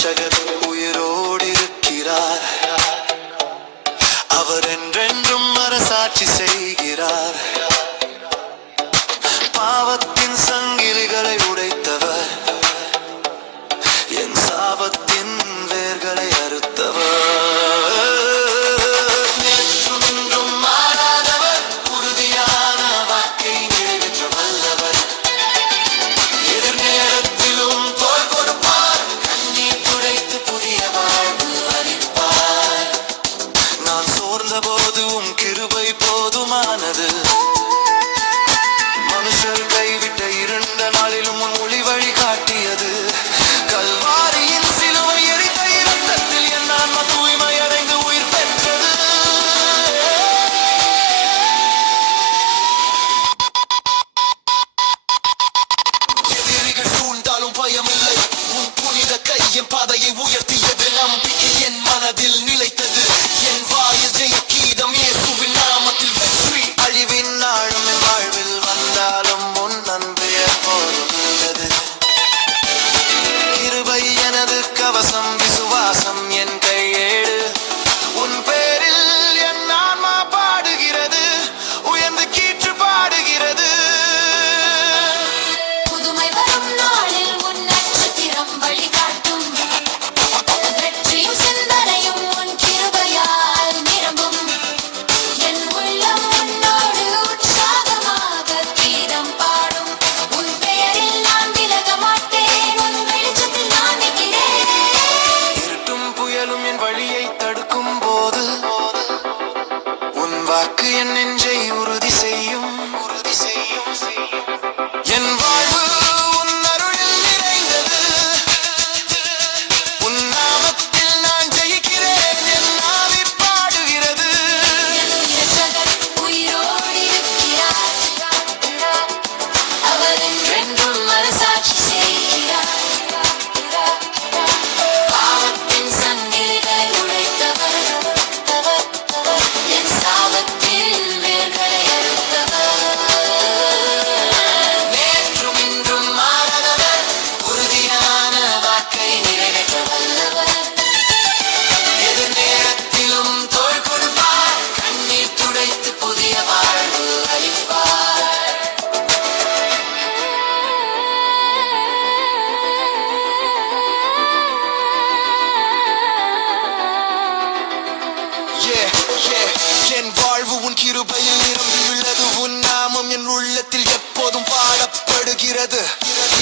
இரட்சகர் உயிரோடு இருக்கிறார். அவர் என்றென்றும் அரசாட்சி செய்கிறார். பாவத்தின் சங்கிலிகளை உடைத்தவர், என் சாபத்தின் வேர்களை அறுத்தவர். போதும் கிருபை போதுமானது. மனுஷர் கைவிட்ட இருண்ட நாளிலும் உன் ஒளி வழி காட்டியது. கல்வாரியின் சிலுவை எரித்த இரத்தத்தில் என் ஆன்மா தூய்மை அடைந்து உயிர் பெற்றது. எதிரிகள் சூழ்ந்தாலும் பயமில்லை, உன் புனித கை என் பாதையை உயர்த்தியது. நம்பிக்கை என் மனதில் நிலைத்தது. என் வாயில் ஜெய கீதம் இயேசுவின் நாமத்தில் வெற்றி. அழிவின் நாளும் என் வாழ்வில் வந்தாலும் உன் அன்பு எப்போதும் உள்ளது. கிருபை எனது கவசம், விசுவாசம் என் கையேடு. உன் பேரில் என் ஆன்மா பாடுகிறது, உயர்ந்து கீற்று பாடுகிறது. புதுமை வரும் நாளில் உன் நட்சத்திரம் வழிகாட்டும். வெற்றியும் சிந்தனையும் உன் கிருபையால் நிரம்பும். என் உள்ளம் உன்னோடு உற்சாகமாக கீதம் பாடும். உன் பெயரில் நான் விலக மாட்டேன், உன் வெளிச்சத்தில் நான் நிற்கிறேன். இருட்டும் புயலும் என் வழியை தடுக்கும் போது உன் வாக்கு என் நெஞ்சை உறுதி செய்யும். என் வாழ்வு உன் அருளில் நிறைந்தது. உன் நாமத்தில் நான் ஜெயிக்கிறேன், என் ஆவி பாடுகிறது. என் இரட்சகர் உயிரோடு இருக்கிறார். அவர் என்றென்றும் அரசாட்சி செய்கிறார். பாவத்தின் சங்கிலிகளை உடைத்தவர், என் சாபத்தில் வேர்களை அறுத்தவர். நேற்றும் இன்றும் மாறாதவர், உறுதியான வாக்கை நிறைவேற்ற வல்லவர். எதிர் நேரத்திலும் தோள் கொடுப்பார், கண்ணீர் துடைத்து புதிய வாழ்வு அளிப்பார். என் வாழ்வு உன் கிருபையில் நிரம்பியுள்ளது. உன் நாமம் என் உள்ளத்தில் எப்போதும் பாடப்படுகிறது.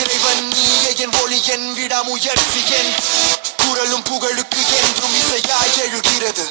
இறைவன் நீயே என் ஒளி, என் விடாமுயற்சி, என் குரலும் புகழுக்கு என்றும் இசையாய் எழுகிறது.